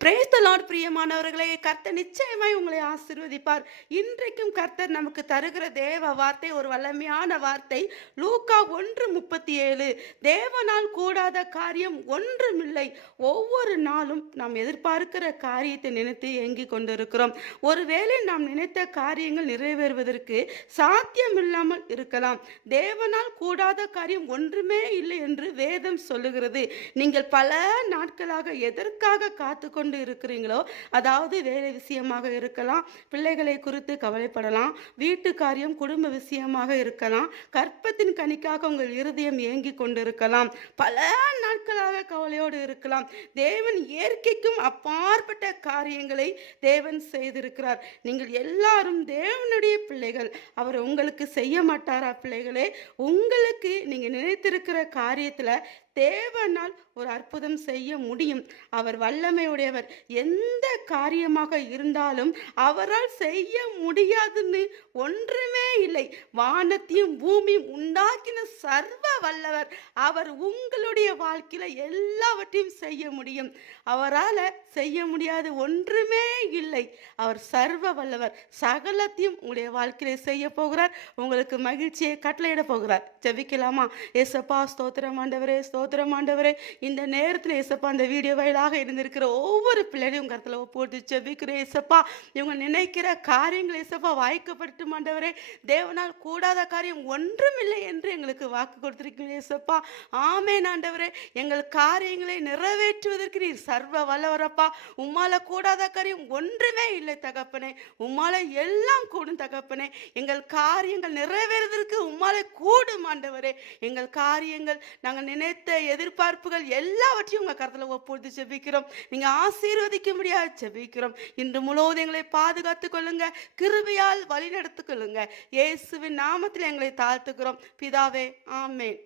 Praise the Lord. பிரியமானவர்களே, கர்த்தர் நிச்சயமாய் உங்களை ஆசீர்வதிப்பார். இன்றைக்கும் கர்த்தர் நமக்கு தருகிற தேவ வார்த்தை ஒரு வல்லமையான வார்த்தை. லூக்கா 1:37. தேவனால் கூடாத காரியம் ஒன்றுமில்லை. ஒவ்வொரு நாளும் நாம் எதிர்பார்க்கிற காரியத்தை நினைத்து ஏங்கிக் கொண்டிருக்கிறோம். ஒருவேளை நாம் நினைத்த காரியங்கள் நிறைவேறுவதற்கு சாத்தியமில்லாமல் இருக்கலாம். தேவனால் கூடாத காரியம் ஒன்றுமே இல்லை என்று வேதம் சொல்லுகிறது. நீங்கள் பல நாட்களாக எதற்காக காத்து இருக்கிறீங்களோ, அதாவது வேலை விஷயமாக இருக்கலாம், பிள்ளைகளை குறித்து கவலைப்படலாம், வீட்டு காரியம் குடும்ப விஷயமாக இருக்கலாம், கற்பத்தின் கனிக்காக உங்கள் இருதயம் ஏங்கிக் கொண்டிருக்கலாம், பல நாட்களாக கவலையோடு இருக்கலாம். தேவன் இயற்கைக்கும் அப்பாற்பட்ட காரியங்களை தேவன் செய்திருக்கிறார். நீங்கள் எல்லாரும் தேவனுடைய பிள்ளைகள். அவர் உங்களுக்கு செய்ய மாட்டாரா? பிள்ளைகளே, உங்களுக்கு நீங்க நினைத்திருக்கிற காரியத்துல தேவனால் ஒரு அற்புதம் செய்ய முடியும். அவர் வல்லமையுடையவர். எந்த காரியமாக இருந்தாலும் அவரால் செய்ய முடியாதுன்னு ஒன்றுமே இல்லை. வானத்தையும் பூமியும் உண்டாக்கின சர்வ வல்லவர். அவர் உங்களுடைய வாழ்க்கையில எல்லாவற்றையும் செய்ய முடியும். அவரால் செய்ய முடியாது ஒன்றுமே இல்லை. அவர் சர்வ வல்லவர். சகலத்தையும் உங்களுடைய வாழ்க்கையில செய்ய போகிறார். உங்களுக்கு மகிழ்ச்சியை கட்டளையிட போகிறார். ஜெபிக்கலாமா? ஏசப்பா, ஸ்தோத்திரம் ஆண்டவரே, ஸ்தோத்திரம் ஆண்டவரே. இந்த நேரத்தில் ஏசப்பா, அந்த வீடியோ வாயிலாக இருந்திருக்கிற ஒவ்வொரு பிள்ளையும் கருத்தில் போட்டு ஜெபிக்கிறேன் ஏசப்பா. இவங்க நினைக்கிற காரியங்கள் ஏசப்பா வாய்க்கப்பட்டு ஆண்டவரே. தேவனால் கூடாத காரியம் ஒன்றுமில்லை என்று எங்களுக்கு வாக்கு கொடுத்திருக்கீங்க ஏசப்பா. ஆமென் ஆண்டவரே. எங்கள் காரியங்களை நிறைவேற்றுவதற்கு நீர் சர்வ வல்லவரப்பா. உம்மால கூடாத காரியம் ஒன்றுமே இல்லை தகப்பனே. உம்மால எல்லாம் கூடும் தகப்பனே. எங்கள் காரியங்கள் நிறைவேறுவதற்கு உம்மால கூடும் ஆண்டவரே. எங்கள் காரியங்கள், நாங்கள் நினைத்த எதிர்பார்ப்புகள் எல்லாவற்றையும் உங்க கருத்துல ஒப்புடுத்து ஜெபிக்கிறோம். நீங்க ஆசீர்வதிக்க முடியாது ஜெபிக்கிறோம். இன்று முழுவதும் எங்களை பாதுகாத்துக் கொள்ளுங்க. கிருபையால் வழி நடத்திக் கொள்ளுங்க. இயேசுவின் நாமத்தில் எங்களை தாழ்த்துக்கிறோம் பிதாவே. ஆமென்.